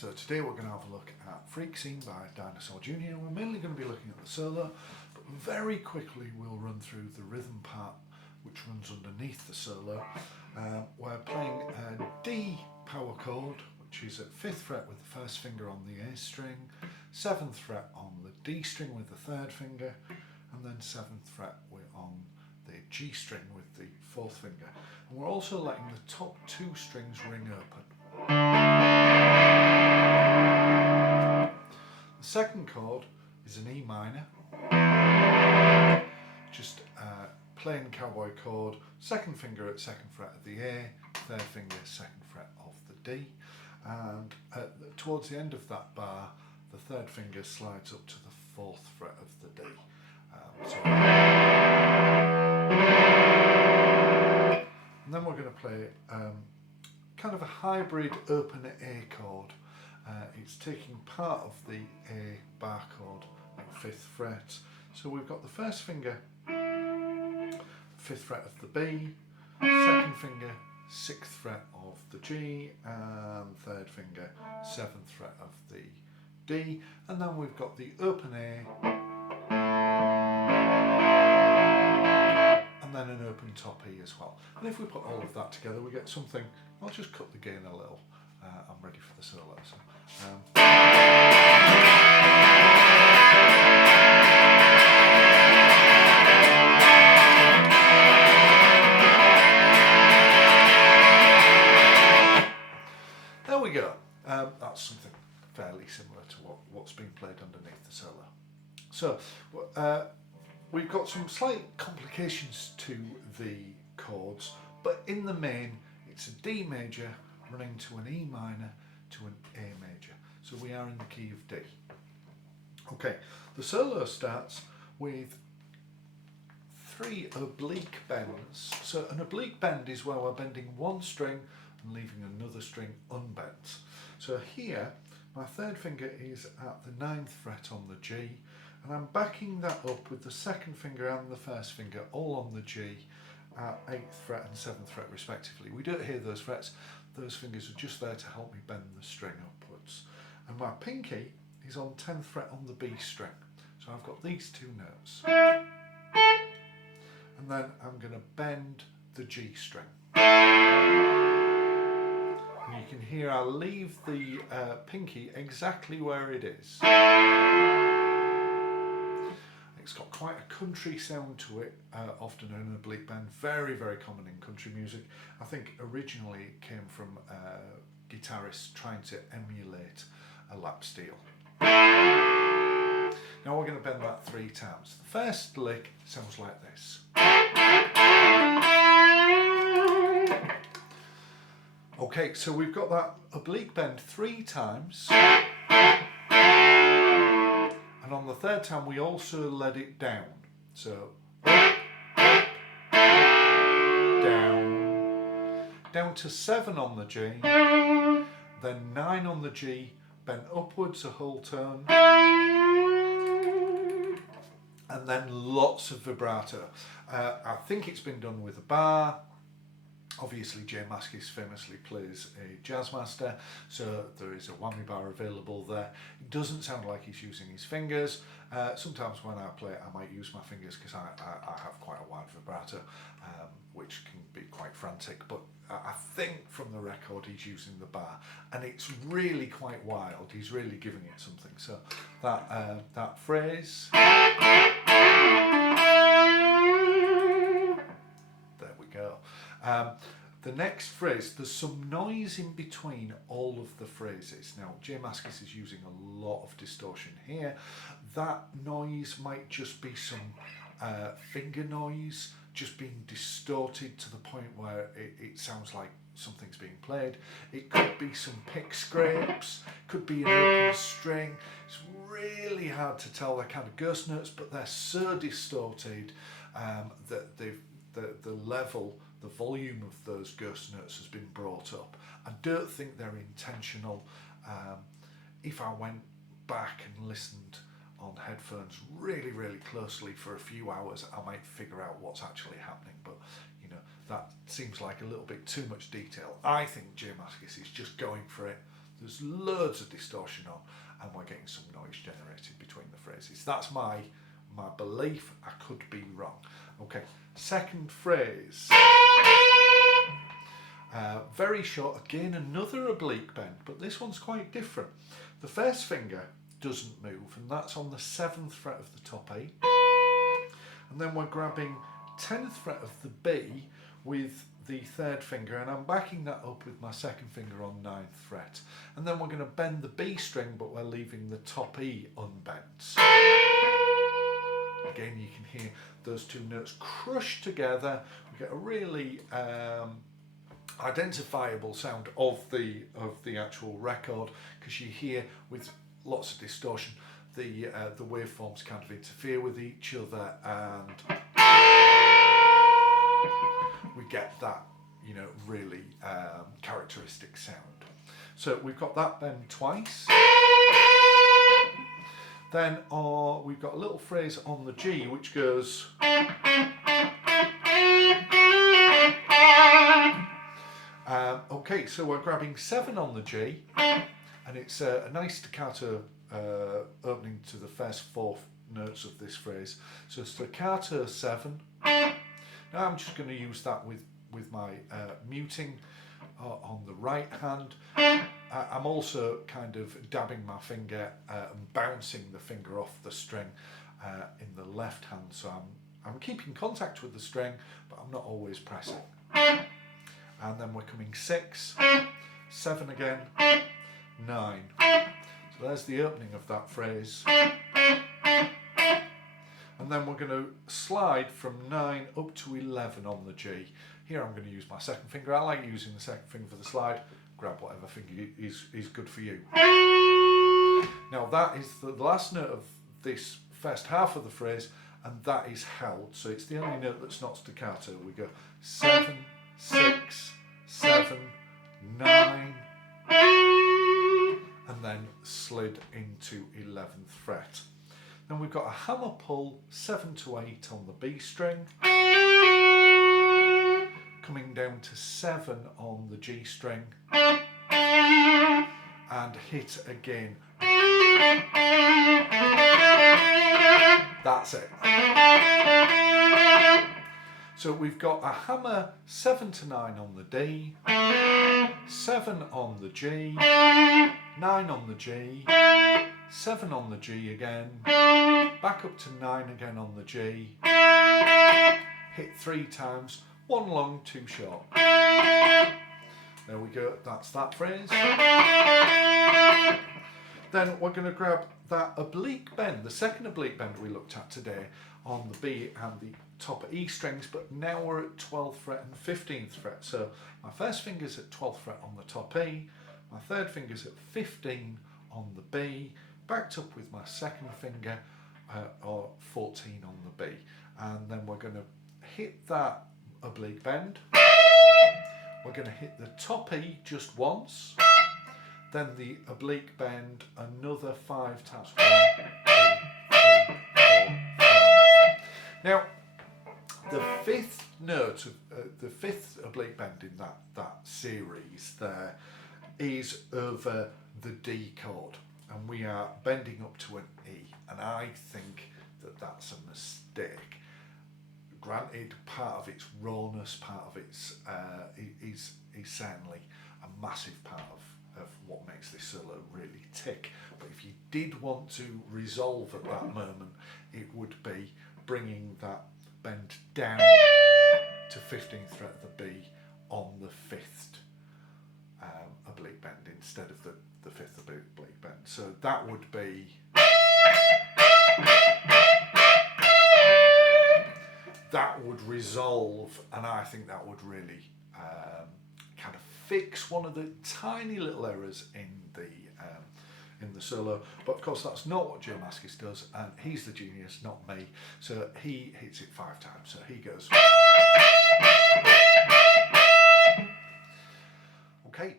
So today we're going to have a look at Freak Scene by Dinosaur Jr. We're mainly going to be looking at the solo, but very quickly we'll run through the rhythm part which runs underneath the solo. We're playing a D power chord, which is at 5th fret with the first finger on the A string, 7th fret on the D string with the 3rd finger, and then 7th fret we're on the G string with the 4th finger. And we're also letting the top 2 strings ring open. The second chord is an E minor, just a plain cowboy chord, 2nd finger at 2nd fret of the A, 3rd finger 2nd fret of the D, and towards the end of that bar the 3rd finger slides up to the 4th fret of the D. And then we're going to play kind of a hybrid open A chord. It's taking part of the A bar chord at 5th fret. So we've got the first finger, 5th fret of the B, 2nd finger, 6th fret of the G, and 3rd finger, 7th fret of the D, and then we've got the open A, and then an open top E as well. And if we put all of that together we get something. I'll just cut the gain a little. I'm ready for the solo. So, there we go. That's something fairly similar to what's being played underneath the solo. So we've got some slight complications to the chords, but in the main it's a D major running to an E minor to an A major. So we are in the key of D. Okay, the solo starts with 3 oblique bends. So an oblique bend is where we're bending one string and leaving another string unbent. So here my 3rd finger is at the 9th fret on the G, and I'm backing that up with the 2nd finger and the 1st finger all on the G at 8th fret and 7th fret respectively. We don't hear those frets, those fingers are just there to help me bend the string upwards. And my pinky is on 10th fret on the B string. So I've got these 2 notes. And then I'm going to bend the G string. And you can hear I leave the pinky exactly where it is. It's got quite a country sound to it, often an oblique bend, very, very common in country music. I think originally it came from guitarists trying to emulate a lap steel. Now we're going to bend that 3 times. The first lick sounds like this. Okay, so we've got that oblique bend 3 times. And on the 3rd time we also let it down. So down to 7 on the G, then 9 on the G, bent upwards a whole tone, and then lots of vibrato. I think it's been done with a bar. Obviously J Mascis famously plays a jazz master, so there is a whammy bar available there. It doesn't sound like he's using his fingers. Sometimes when I play it I might use my fingers because I have quite a wide vibrato, which can be quite frantic, but I think from the record he's using the bar, and it's really quite wild. He's really giving it something. So that phrase, there we go. The next phrase, there's some noise in between all of the phrases. Now, J Mascis is using a lot of distortion here. That noise might just be some finger noise, just being distorted to the point where it sounds like something's being played. It could be some pick scrapes, could be an open string. It's really hard to tell. They're kind of ghost notes, but they're so distorted that the level, the volume of those ghost notes has been brought up. I don't think they're intentional. If I went back and listened on headphones really, really closely for a few hours, I might figure out what's actually happening, but you know, that seems like a little bit too much detail. I think J Mascis is just going for it. there's loads of distortion on, and we're getting some noise generated between the phrases. That's my belief. I could be wrong. Okay, second phrase. Very short, again another oblique bend, but this one's quite different. The first finger doesn't move, and that's on the 7th fret of the top E. And then we're grabbing 10th fret of the B with the 3rd finger, and I'm backing that up with my 2nd finger on 9th fret. And then we're going to bend the B string, but we're leaving the top E unbent. Again, you can hear those two notes crushed together. We get a really identifiable sound of the actual record, because you hear with lots of distortion the waveforms kind of interfere with each other, and we get that, you know, really characteristic sound. So we've got that bend twice. Then we've got a little phrase on the G which goes. Okay, so we're grabbing 7 on the G, and it's a nice staccato opening to the first 4 notes of this phrase. So staccato 7. Now I'm just going to use that with my muting on the right hand. I'm also kind of dabbing my finger and bouncing the finger off the string in the left hand. So I'm keeping contact with the string, but I'm not always pressing. And then we're coming 6, 7 again, 9. So there's the opening of that phrase. And then we're going to slide from 9 up to 11 on the G. Here I'm going to use my 2nd finger. I like using the 2nd finger for the slide. Grab whatever finger is good for you. Now that is the last note of this first half of the phrase, and that is held. So it's the only note that's not staccato. We go 7, 6, 7, 9, and then slid into 11th fret. Then we've got a hammer pull 7 to 8 on the B string, coming down to 7 on the G string, and hit again. That's it. So we've got a hammer 7 to 9 on the D, 7 on the G, 9 on the G, 7 on the G again, back up to 9 again on the G, hit 3 times, 1 long, 2 short. There we go, that's that phrase. Then we're going to grab that oblique bend, the second oblique bend we looked at today, on the B and the top E strings, but now we're at 12th fret and 15th fret. So my first finger's at 12th fret on the top E, my third finger's at 15 on the B, backed up with my 2nd finger or 14 on the B, and then we're going to hit that oblique bend. We're going to hit the top E just once, then the oblique bend another 5 times. 1, 2, 3, 4, 5. Now, the 5th note of the 5th oblique bend in that series there is over the D chord, and we are bending up to an E, and I think that that's a mistake. Granted, part of its rawness, part of its is certainly a massive part of what makes this solo really tick. But if you did want to resolve at that moment, it would be bringing that bend down to 15th fret of the B on the 5th oblique bend instead of the 5th oblique bend. So that would be. That would resolve, and I think that would really kind of fix one of the tiny little errors in the solo. But of course, that's not what J Mascis does, and he's the genius, not me. So he hits it 5 times. So he goes. Okay.